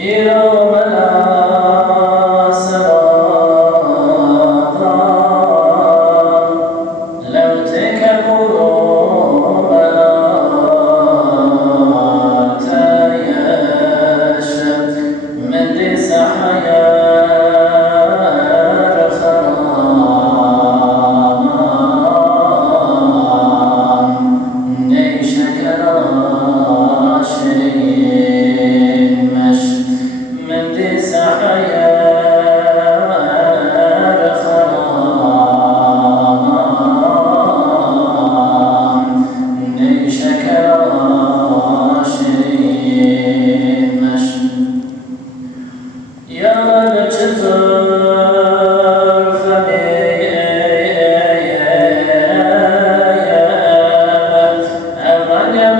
يوم لا سراب لو تكبروا بلا تيشت من دس حياة خرام نيش كراشرين مش من دس حياة خرام نيش كراشرين مش يا الجزر فني الرقم يا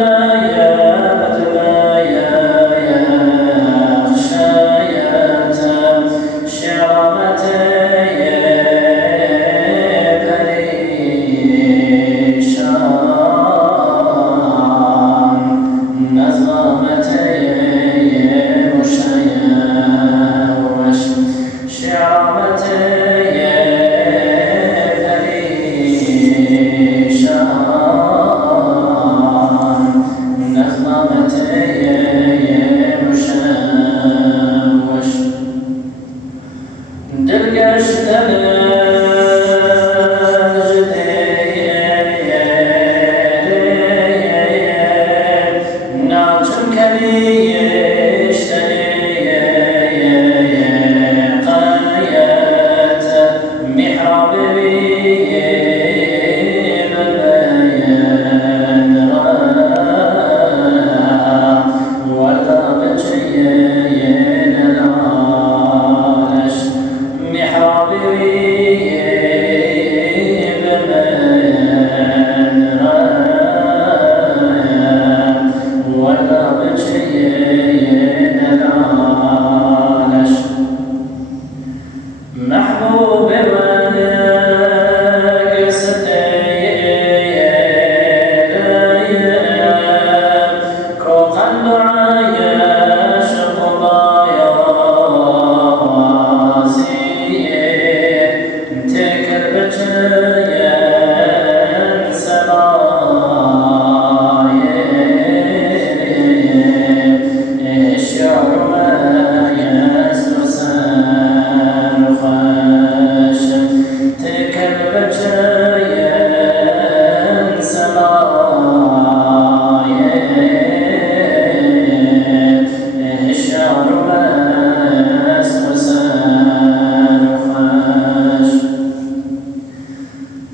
مدمايا يا خشايات شرمتي بريشان نظامتي مشيوش شرمتي بريشان نظامتي مشوش دلقش ناجم كليش قايات محراب بيب البيان ولا بجيين العالش محراب بيب البيان ولا بجيين العالش محبوب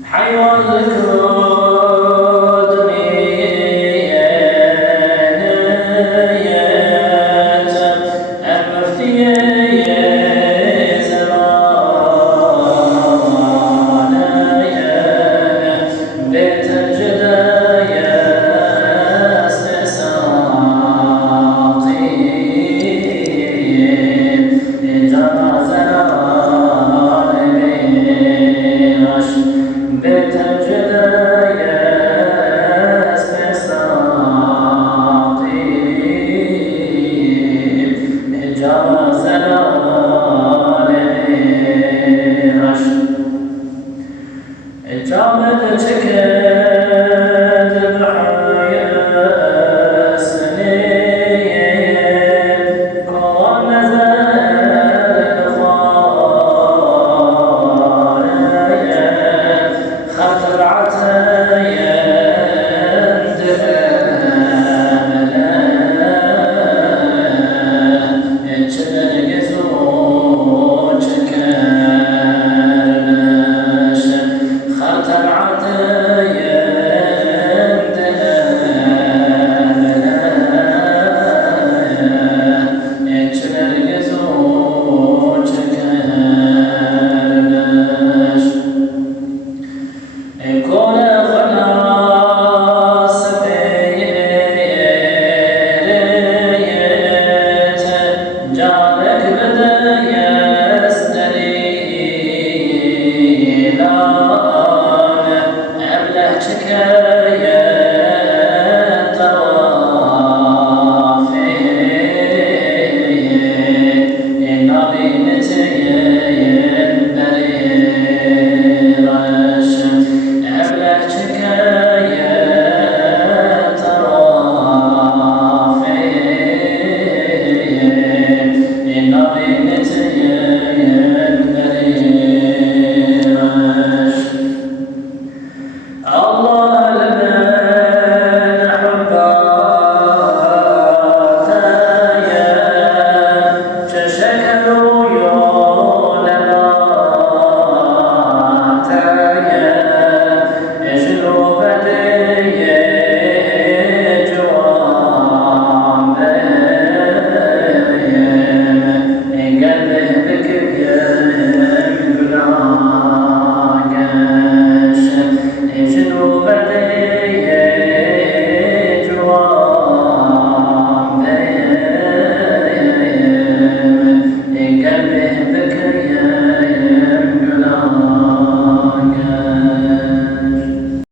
حيوان الكرود نيات المفتية زمانية بيت الجدايا استساطي جمع زمان بيش بيت الجدايا استساطي جمع